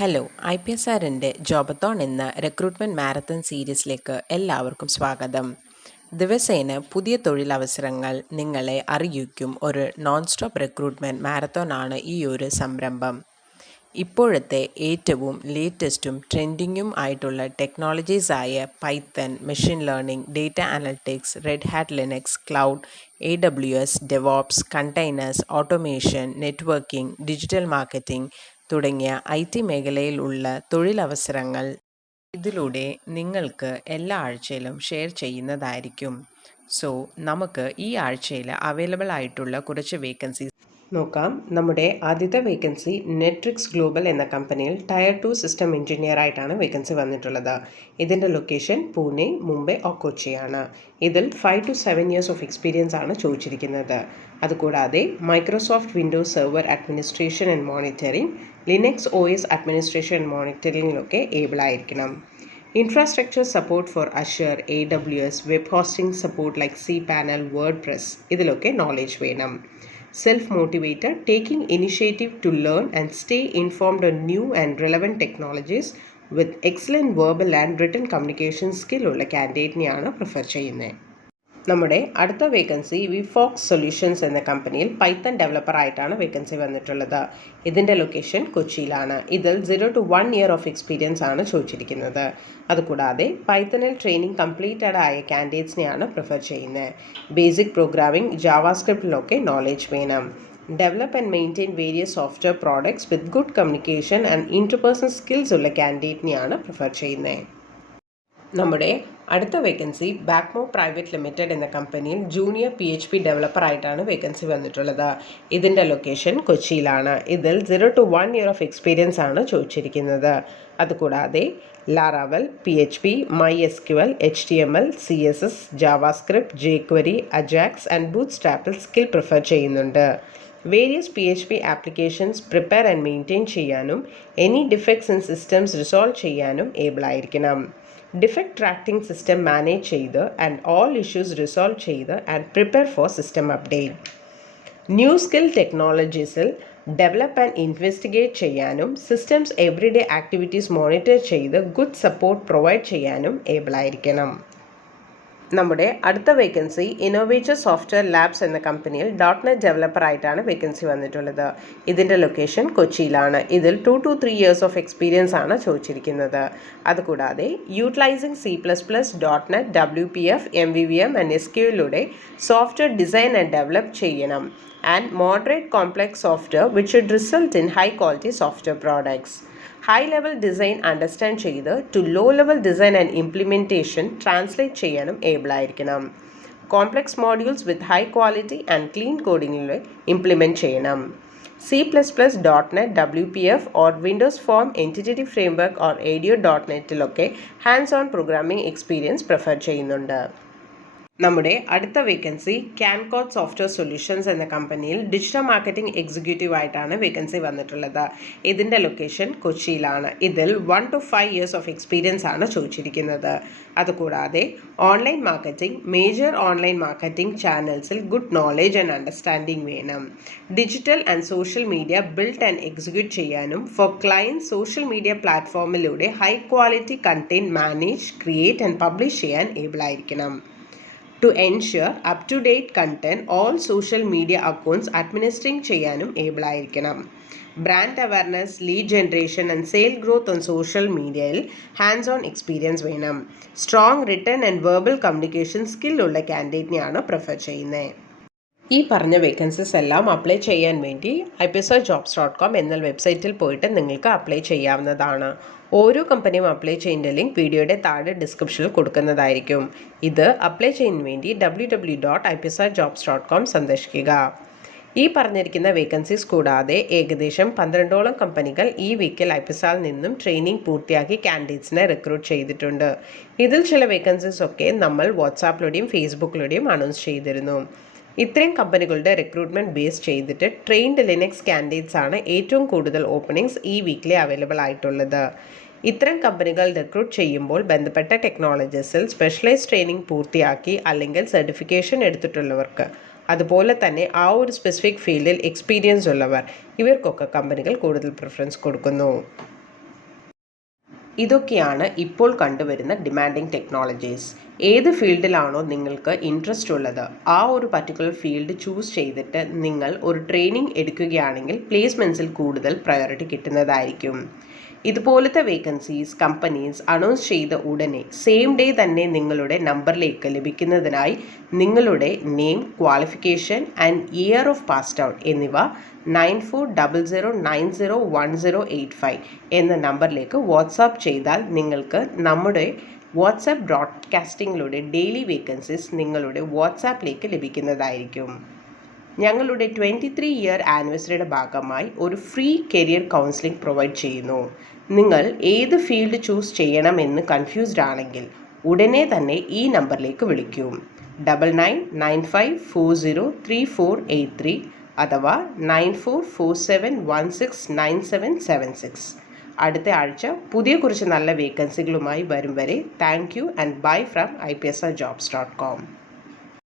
Hello IPSRൻ്റെ ജോബത്തോൺ എന്ന recruitment marathon സീരീസിലേക്ക് എല്ലാവർക്കും സ്വാഗതം. ദിവസേന പുതിയ തൊഴിലവസരങ്ങൾ നിങ്ങളെ അറിയിക്കും ഒരു നോൺ സ്റ്റോപ്പ് റിക്രൂട്ട്മെൻറ്റ് മാരത്തോണാണ് ഈ ഒരു സംരംഭം. ഇപ്പോഴത്തെ ഏറ്റവും ലേറ്റസ്റ്റും ട്രെൻഡിങ്ങും ആയിട്ടുള്ള ടെക്നോളജീസായ Python, machine learning, data analytics, Red Hat Linux, cloud, AWS, DevOps, containers, automation, networking, digital marketing തുടങ്ങിയ IT മേഖലയിലുള്ള തൊഴിലവസരങ്ങൾ ഇതിലൂടെ നിങ്ങൾക്ക് എല്ലാ ആഴ്ചയിലും ഷെയർ ചെയ്യുന്നതായിരിക്കും. സോ നമുക്ക് ഈ ആഴ്ചയിൽ അവൈലബിൾ ആയിട്ടുള്ള കുറച്ച് വേക്കൻസീസ് നോക്കാം. നമ്മുടെ ആദ്യത്തെ വേക്കൻസി നെറ്റ്രിക്സ് ഗ്ലോബൽ എന്ന കമ്പനിയിൽ ടയർ 2 സിസ്റ്റം എഞ്ചിനീയർ ആയിട്ടാണ് വേക്കൻസി വന്നിട്ടുള്ളത്. ഇതിൻ്റെ ലൊക്കേഷൻ പൂനെ, മുംബൈ ഓർ കൊച്ചിയാണ്. ഇതിൽ 5 to 7 years ഓഫ് എക്സ്പീരിയൻസ് ആണ് ചോദിച്ചിരിക്കുന്നത്. അതുകൂടാതെ Microsoft Windows server administration and monitoring, Linux OS administration and മോണിറ്ററിംഗിലൊക്കെ ഏബിൾ ആയിരിക്കണം. Infrastructure support for Azure, AWS, web hosting support like cPanel, WordPress ഇതിലൊക്കെ നോളേജ് വേണം. Self-motivated, taking initiative to learn and stay informed on new and relevant technologies with excellent verbal and written communication skill ഉള്ള കാൻഡിഡേറ്റിനെയാണ് prefer ചെയ്യുന്നത്. നമ്മുടെ അടുത്ത vacancy വിഫോക്സ് solutions എന്ന കമ്പനിയിൽ Python developer ആയിട്ടാണ് vacancy വന്നിട്ടുള്ളത്. ഇതിൻ്റെ ലൊക്കേഷൻ കൊച്ചിയിലാണ്. ഇതിൽ 0 to 1 year ഓഫ് എക്സ്പീരിയൻസ് ആണ് ചോദിച്ചിരിക്കുന്നത്. അതുകൂടാതെ പൈത്തണിൽ ട്രെയിനിങ് കംപ്ലീറ്റഡ് ആയ കാൻഡിഡേറ്റ്സിനെയാണ് പ്രിഫർ ചെയ്യുന്നത്. ബേസിക് പ്രോഗ്രാമിംഗ്, ജാവാസ്ക്രിപ്റ്റിലൊക്കെ നോളേജ് വേണം. Develop and maintain various software products with good communication and interpersonal skills ഉള്ള കാൻഡിഡേറ്റിനെയാണ് പ്രിഫർ ചെയ്യുന്നത്. നമ്മുടെ അടുത്ത വേക്കൻസി ബാക്മോ പ്രൈവറ്റ് ലിമിറ്റഡ് എന്ന കമ്പനിയിൽ ജൂനിയർ PHP ഡെവലപ്പർ ആയിട്ടാണ് വേക്കൻസി വന്നിട്ടുള്ളത്. ഇതിൻ്റെ ലൊക്കേഷൻ കൊച്ചിയിലാണ്. ഇതിൽ 0 to 1 year ഓഫ് എക്സ്പീരിയൻസ് ആണ് ചോദിച്ചിരിക്കുന്നത്. അതുകൂടാതെ Laravel, PHP, MySQL, HTML, CSS, JavaScript, jQuery, Ajax and ബൂട്ട്സ്ട്രാപ്പിൽ സ്കിൽ പ്രിഫർ ചെയ്യുന്നുണ്ട്. Various PHP applications prepare and maintain ചെയ്യാനും any defects in systems resolve ചെയ്യാനും ഏബിൾ ആയിരിക്കണം. ഡിഫക്ട് ട്രാക്കിംഗ് സിസ്റ്റം മാനേജ് ചെയ്ത് and all issues resolve ചെയ്ത് and prepare for system update. New skill ടെക്നോളജീസിൽ develop and investigate ചെയ്യാനും systems everyday activities monitor ചെയ്ത് good support provide ചെയ്യാനും able ആയിരിക്കണം. നമ്മുടെ അടുത്ത വേക്കൻസി ഇന്നോവേറ്റർ സോഫ്റ്റ്വെയർ ലാബ്സ് എന്ന കമ്പനിയിൽ .NET ഡെവലപ്പർ ആയിട്ടാണ് വേക്കൻസി വന്നിട്ടുള്ളത്. ഇതിൻ്റെ ലൊക്കേഷൻ കൊച്ചിയിലാണ്. ഇതിൽ 2 to 3 years ഓഫ് എക്സ്പീരിയൻസ് ആണ് ചോദിച്ചിരിക്കുന്നത്. അതുകൂടാതെ utilizing C++, .NET, WPF, MVVM and SQLിലൂടെ സോഫ്റ്റ്വെയർ ഡിസൈൻ ആൻഡ് ഡെവലപ്പ് ചെയ്യണം and moderate complex software which should result in high quality software products. High level design understand ചെയ്ത് to low level design and implementation translate ചെയ്യാനും able ആയിരിക്കണം. Complex modules with high quality and clean കോഡിങ്ങിൽ implement ചെയ്യണം. C++, .NET, WPF or Windows form entity framework or ADO.NETലൊക്കെ hands on programming experience prefer ചെയ്യുന്നുണ്ട്. നമ്മുടെ അടുത്ത vacancy ക്യാൻകോട്ട് software solutions എന്ന കമ്പനിയിൽ ഡിജിറ്റൽ മാർക്കറ്റിംഗ് എക്സിക്യൂട്ടീവ് ആയിട്ടാണ് വേക്കൻസി വന്നിട്ടുള്ളത്. ഇതിൻ്റെ ലൊക്കേഷൻ കൊച്ചിയിലാണ്. ഇതിൽ 1 to 5 years ഓഫ് എക്സ്പീരിയൻസ് ആണ് ചോദിച്ചിരിക്കുന്നത്. അതുകൂടാതെ online marketing, major online marketing ചാനൽസിൽ ഗുഡ് നോളേജ് ആൻഡ് അണ്ടർസ്റ്റാൻഡിംഗ് വേണം. Digital and social media build and execute ചെയ്യാനും ഫോർ ക്ലയൻറ്റ് സോഷ്യൽ മീഡിയ പ്ലാറ്റ്ഫോമിലൂടെ high quality content manage, create and publish ചെയ്യാൻ able ആയിരിക്കണം. To ensure up-to-date content, all social media accounts administering ചെയ്യാനും able ആയിരിക്കണം. Brand awareness, lead generation and sale growth on social മീഡിയയിൽ hands on experience വേണം. Strong written and verbal communication സ്കില്ലുള്ള കാൻഡിഡേറ്റിനെയാണ് prefer ചെയ്യുന്നത്. ഈ പറഞ്ഞ വേക്കൻസീസ് എല്ലാം അപ്ലൈ ചെയ്യാൻ വേണ്ടി IPSRjobs.com എന്ന വെബ്സൈറ്റിൽ പോയിട്ട് നിങ്ങൾക്ക് അപ്ലൈ ചെയ്യാവുന്നതാണ്. ഓരോ കമ്പനിയും അപ്ലൈ ചെയ്യുന്ന ലിങ്ക് വീഡിയോയുടെ താഴെ ഡിസ്ക്രിപ്ഷനിൽ കൊടുക്കുന്നതായിരിക്കും. ഇത് അപ്ലൈ ചെയ്യാൻ വേണ്ടി www.IPSRjobs.com സന്ദർശിക്കുക. ഈ പറഞ്ഞിരിക്കുന്ന വേക്കൻസീസ് കൂടാതെ ഏകദേശം 12ഓളം കമ്പനികൾ ഈ വീക്കിൽ IPSRൽ നിന്നും ട്രെയിനിങ് പൂർത്തിയാക്കി കാൻഡിഡേറ്റ്സിനെ റിക്രൂട്ട് ചെയ്തിട്ടുണ്ട്. ഇതിൽ ചില വേക്കൻസീസ് ഒക്കെ നമ്മൾ വാട്സാപ്പിലൂടെയും ഫേസ്ബുക്കിലൂടെയും അനൗൺസ് ചെയ്തിരുന്നു. ഇത്രയും കമ്പനികളുടെ റിക്രൂട്ട്മെൻറ്റ് ബേസ് ചെയ്തിട്ട് ട്രെയിൻഡ് ലിനക്സ് കാൻഡിഡേറ്റ്സ് ആണ് ഏറ്റവും കൂടുതൽ ഓപ്പണിങ്സ് ഈ വീക്കിൽ അവൈലബിൾ ആയിട്ടുള്ളത്. ഇത്തരം കമ്പനികൾ റിക്രൂട്ട് ചെയ്യുമ്പോൾ ബന്ധപ്പെട്ട ടെക്നോളജീസിൽ സ്പെഷ്യലൈസ് ട്രെയിനിങ് പൂർത്തിയാക്കി അല്ലെങ്കിൽ സർട്ടിഫിക്കേഷൻ എടുത്തിട്ടുള്ളവർക്ക്, അതുപോലെ തന്നെ ആ ഒരു സ്പെസിഫിക് ഫീൽഡിൽ എക്സ്പീരിയൻസ് ഉള്ളവർ, ഇവർക്കൊക്കെ കമ്പനികൾ കൂടുതൽ പ്രിഫറൻസ് കൊടുക്കുന്നു. ഇതൊക്കെയാണ് ഇപ്പോൾ കണ്ടുവരുന്ന ഡിമാൻഡിങ് ടെക്നോളജീസ്. ഏത് ഫീൽഡിലാണോ നിങ്ങൾക്ക് ഇൻട്രസ്റ്റ് ഉള്ളത് ആ ഒരു പർട്ടിക്കുലർ ഫീൽഡ് ചൂസ് ചെയ്തിട്ട് നിങ്ങൾ ഒരു ട്രെയിനിങ് എടുക്കുകയാണെങ്കിൽ പ്ലേസ്മെൻറ്റ്സിൽ കൂടുതൽ പ്രയോറിറ്റി കിട്ടുന്നതായിരിക്കും. ഇതുപോലത്തെ വേക്കൻസീസ് കമ്പനീസ് അനൗൺസ് ചെയ്ത ഉടനെ സെയിം ഡേ തന്നെ നിങ്ങളുടെ നമ്പറിലേക്ക് ലഭിക്കുന്നതിനായി നിങ്ങളുടെ name, qualification and year of passed out എന്നിവ 9400901085 എന്ന നമ്പറിലേക്ക് വാട്സാപ്പ് ചെയ്താൽ നിങ്ങൾക്ക് നമ്മുടെ വാട്സാപ്പ് ബ്രോഡ്കാസ്റ്റിങ്ങിലൂടെ ഡെയിലി വേക്കൻസീസ് നിങ്ങളുടെ വാട്സാപ്പിലേക്ക് ലഭിക്കുന്നതായിരിക്കും. ഞങ്ങളുടെ 23 ഇയർ ആനിവേഴ്സറിയുടെ ഭാഗമായി ഒരു ഫ്രീ കരിയർ കൗൺസിലിംഗ് പ്രൊവൈഡ് ചെയ്യുന്നു. നിങ്ങൾ ഏത് ഫീൽഡ് ചൂസ് ചെയ്യണമെന്ന് കൺഫ്യൂസ്ഡ് ആണെങ്കിൽ ഉടനെ തന്നെ ഈ നമ്പറിലേക്ക് വിളിക്കൂ. 9995403483 അഥവാ 9447169776. അടുത്ത ആഴ്ച പുതിയ കുറച്ച് നല്ല വേക്കൻസികളുമായി വരും വരെ thank you and bye from IPSRjobs.com.